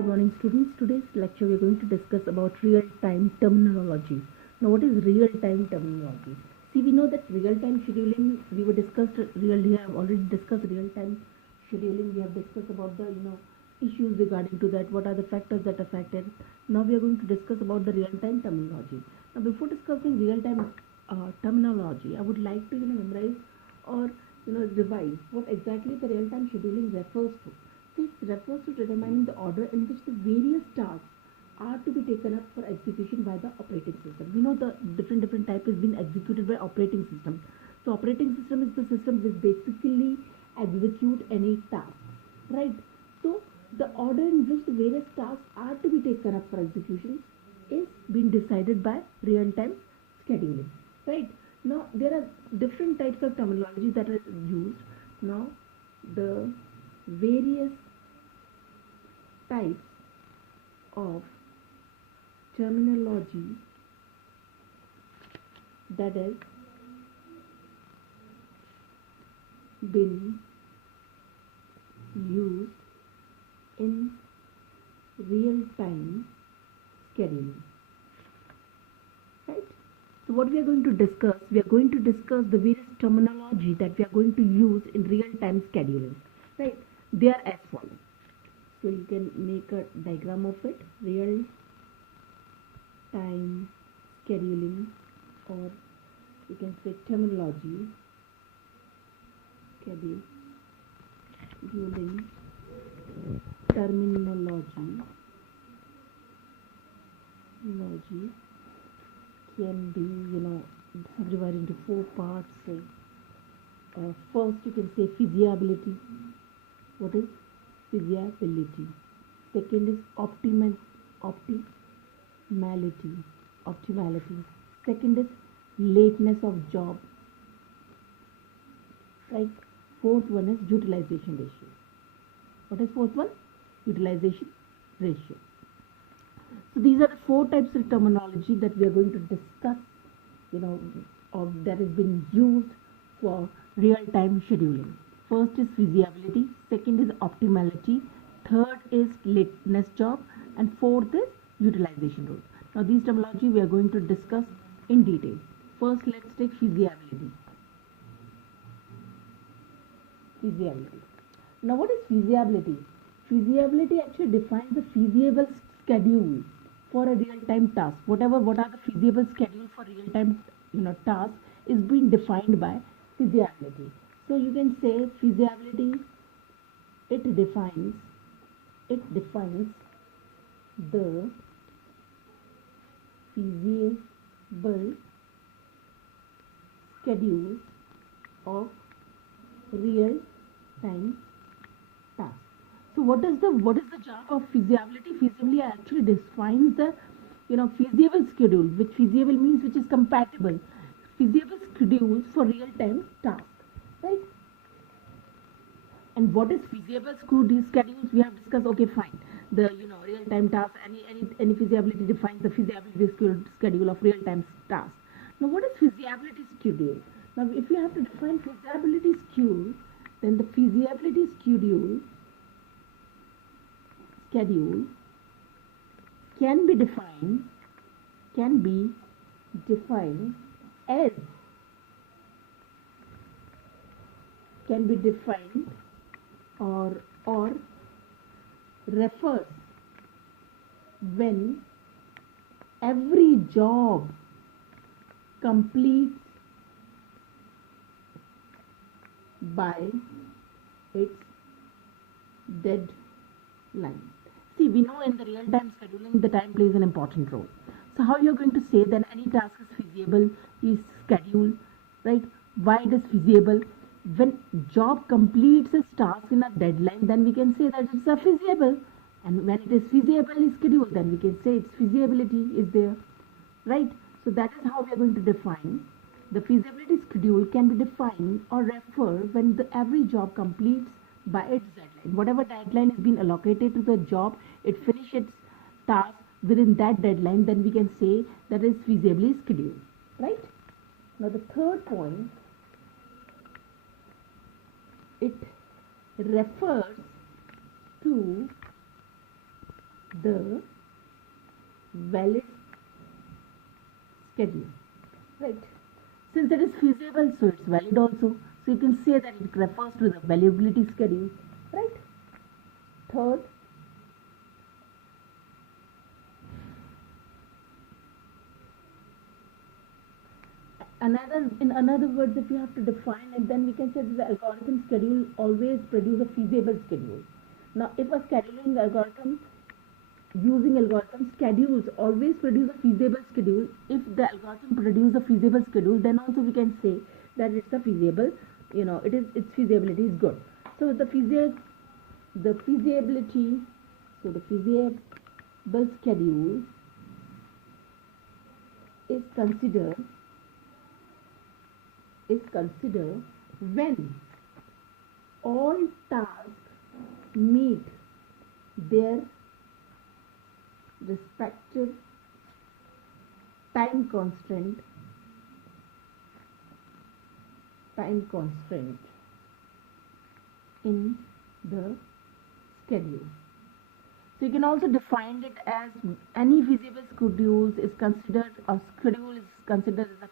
Good morning students. Today's lecture we are going to discuss about real-time terminology. Now what is real-time terminology? See, we know that real-time scheduling, we have already discussed real-time scheduling. We have discussed about the issues regarding to that, what are the factors that affect it. Now we are going to discuss about the real-time terminology. Now before discussing real-time terminology, I would like to memorize or revise what exactly the real-time scheduling refers to. This refers to determining the order in which the various tasks are to be taken up for execution by the operating system. We know the different type is being executed by operating system. So operating system is the system which basically execute any task, right? So the order in which the various tasks are to be taken up for execution is being decided by real-time scheduling, right? Now there are different types of terminology that are used. Now the various types of terminology that has been used in real-time scheduling, right? So what we are going to discuss, the various terminology that we are going to use in real-time scheduling, right? They are as follows. So you can make a diagram of it. Real time scheduling, or you can say terminology. Scheduling terminology can be subdivided into four parts. First you can say feasibility. What is feasibility? Second is optimality. Second is lateness of job, right? Fourth one is utilization ratio. What is fourth one? Utilization ratio. So these are the four types of terminology that we are going to discuss, that has been used for real-time scheduling. First is feasibility, second is optimality, third is lateness job, and fourth is utilization rule. Now these terminology we are going to discuss in detail. First, let's take feasibility. Now what is feasibility? Feasibility actually defines the feasible schedule for a real-time task. What are the feasible schedule for real-time task is being defined by feasibility. So you can say feasibility, it defines the feasible schedule of real-time task. So what is the job of feasibility? Feasibility actually defines the feasible schedule, which feasible means which is compatible. Feasible schedules for real-time task, right? And what is feasible schedules? We have discussed. Okay, fine. The real-time task. Any feasibility defines the feasibility schedule of real-time task. Now, what is feasibility schedule? Now, if you have to define feasibility schedule, then the feasibility schedule can be defined as or refers when every job completes by its deadline. See, we know in the real-time scheduling the time plays an important role. So how you are going to say that any task is feasible, is scheduled, right? Why it is feasible? When job completes its task in a deadline, then we can say that it's a feasible. And when it is feasible is scheduled, then we can say its feasibility is there, right? So that is how we are going to define. The feasibility schedule can be defined or refer when every job completes by its deadline. Whatever deadline is being allocated to the job, it finishes its task within that deadline, then we can say that is feasibly scheduled, right? Now the third point, it refers to the valid schedule, right? Since it is feasible, so it's valid also. So you can say that it refers to the valuability schedule, right? Third, in another words, if you have to define it, then we can say that the algorithm schedule always produce a feasible schedule. Now, if a scheduling algorithm using algorithm schedules always produce a feasible schedule, if the algorithm produce a feasible schedule, then also we can say that it's a feasible, its feasibility is good. So the feasibility, so the feasible schedule is considered when all tasks meet their respective time constraint in the schedule. So you can also define it as any feasible schedule is considered as a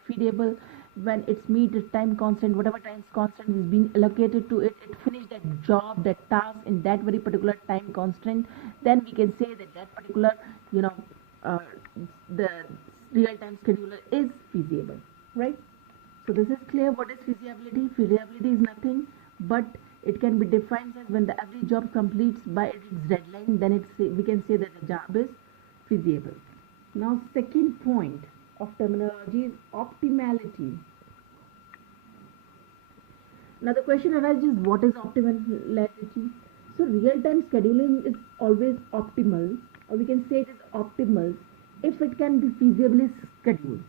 feasible when it's meet the time constant, whatever time constant is being allocated to it, it finished that job, that task in that very particular time constant. Then we can say that that particular, uh, the real-time scheduler is feasible, right? So this is clear. What is feasibility? Feasibility is nothing but it can be defined as when the every job completes by its deadline, then we can say that the job is feasible. Now, second point of terminology is optimality. Now the question arises, what is optimality? So real-time scheduling is always optimal, or we can say it is optimal if it can be feasibly scheduled.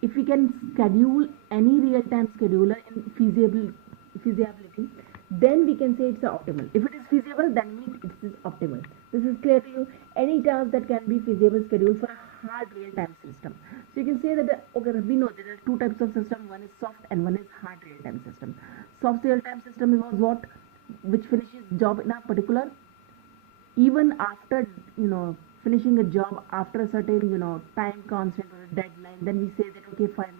If we can schedule any real-time scheduler in feasibility, then we can say it's optimal. If it is feasible, then means it is optimal. This is clear to you. Any task that can be feasible scheduled for a hard real-time system. So you can say that okay, we know there are two types of system. One is soft and one is hard real-time system. Soft real-time system was what, which finishes job in a particular, even after finishing a job after a certain time constant or deadline. Then we say that okay, fine,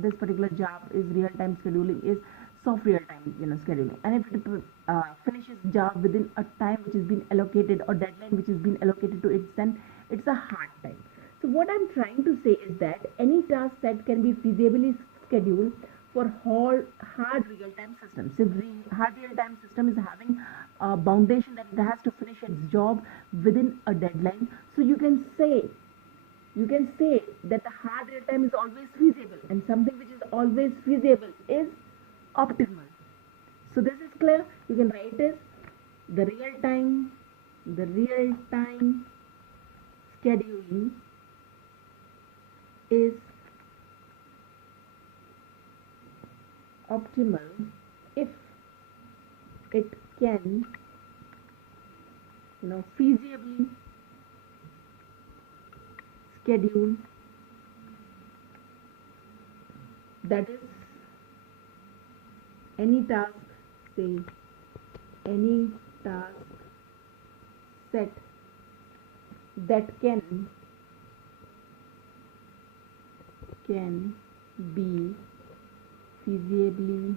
this particular job is real-time scheduling is soft real-time scheduling, and if it finishes job within a time which has been allocated or deadline which has been allocated to it, then it's a hard time. So what I'm trying to say is that any task that can be feasibly scheduled for hard real-time systems. If the hard real-time system is having a foundation that it has to finish its job within a deadline, so you can say that the hard real-time is always feasible, and something which is always feasible is optimal. So this is clear. You can write it: the real-time scheduling is optimal if it can feasibly schedule, that is any task set that can be feasibly